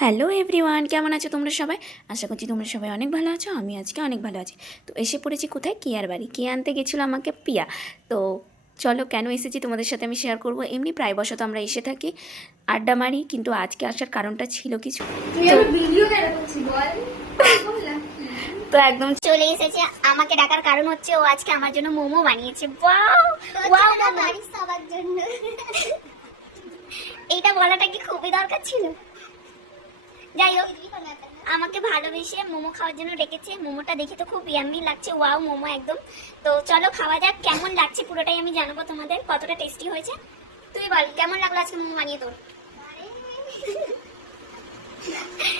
Hello everyone, কেমন আছো তোমরা সবাই? আশা করছি তোমরা সবাই অনেক ভালো আছো। আমি আজকে অনেক ভালো আছি। তো এসে পড়েছি কোথায়? কিয়ার বাড়ি। কিয়া আনতে গেছিলো আমাকে পিয়া। তো চলো কেন এসেছি তোমাদের সাথে আমি শেয়ার করব। এমনি প্রায় বছর তো আমরা এসে থাকি, আড্ডা মারি, কিন্তু আজকে আসার কারণটা ছিল কিছু। তো একদম চলে এসেছে। আমাকে ডাকার কারণ হচ্ছে ও আজকে আমার জন্য মোমো বানিয়েছে। ওয়াও ওয়াও, বাড়ির সবার জন্য। এইটা বলাটা কি খুবই দরকার ছিল? যাই হোক, আমাকে ভালোবেসে মোমো খাওয়ার জন্য ডেকেছে। মোমোটা দেখে তো খুব ইয়াম্মি লাগছে। ওয়াও মোমো একদম। তো চলো খাওয়া যাক। কেমন লাগছে পুরোটাই আমি জানাবো তোমাদের, কতটা টেস্টি হয়েছে। তুই বল কেমন লাগলো আজকে মোমো বানিয়ে তোর?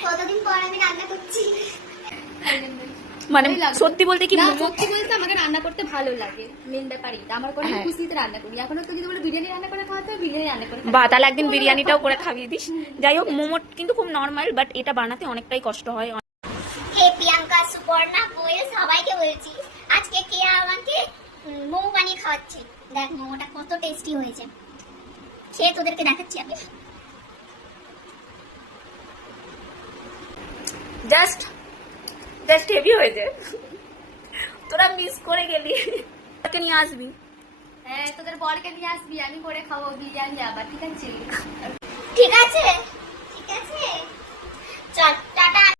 কতদিন পর আমি রান্না করছি। মানে সত্যি বলতে কি, সত্যি বলতে আমাকে রান্না করতে ভালো লাগে। মেন ব্যাপার এটা, আমার কোনো খুশিতে রান্না করি। এখনো তো যদি বলে বিরিয়ানি রান্না করে খাওয়াতে হবে, বিরিয়ানি রান্না করে বা তাহলে একদিন বিরিয়ানিটাও করে খাইয়ে দিস। যাই হোক, মোমো কিন্তু খুব নর্মাল, বাট এটা বানাতে অনেকটাই কষ্ট হয়। হে প্রিয়াঙ্কা, সুপর্ণা, বইয়ের সবাইকে বলছি আজকে কে আমাকে মোমো বানিয়ে খাওয়াচ্ছে। দেখ মোমোটা কত টেস্টি হয়েছে, সে তোদেরকে দেখাচ্ছি আমি। জাস্ট হেভি হয়েছে। তোরা মিস করে গেলি, তোকে নিয়ে আসবি। হ্যাঁ, তোদের বরকে নিয়ে আসবি, আমি করে খাবো বিরিয়ানি আবার। ঠিক আছে ঠিক আছে, ঠিক আছে, চল টাটা।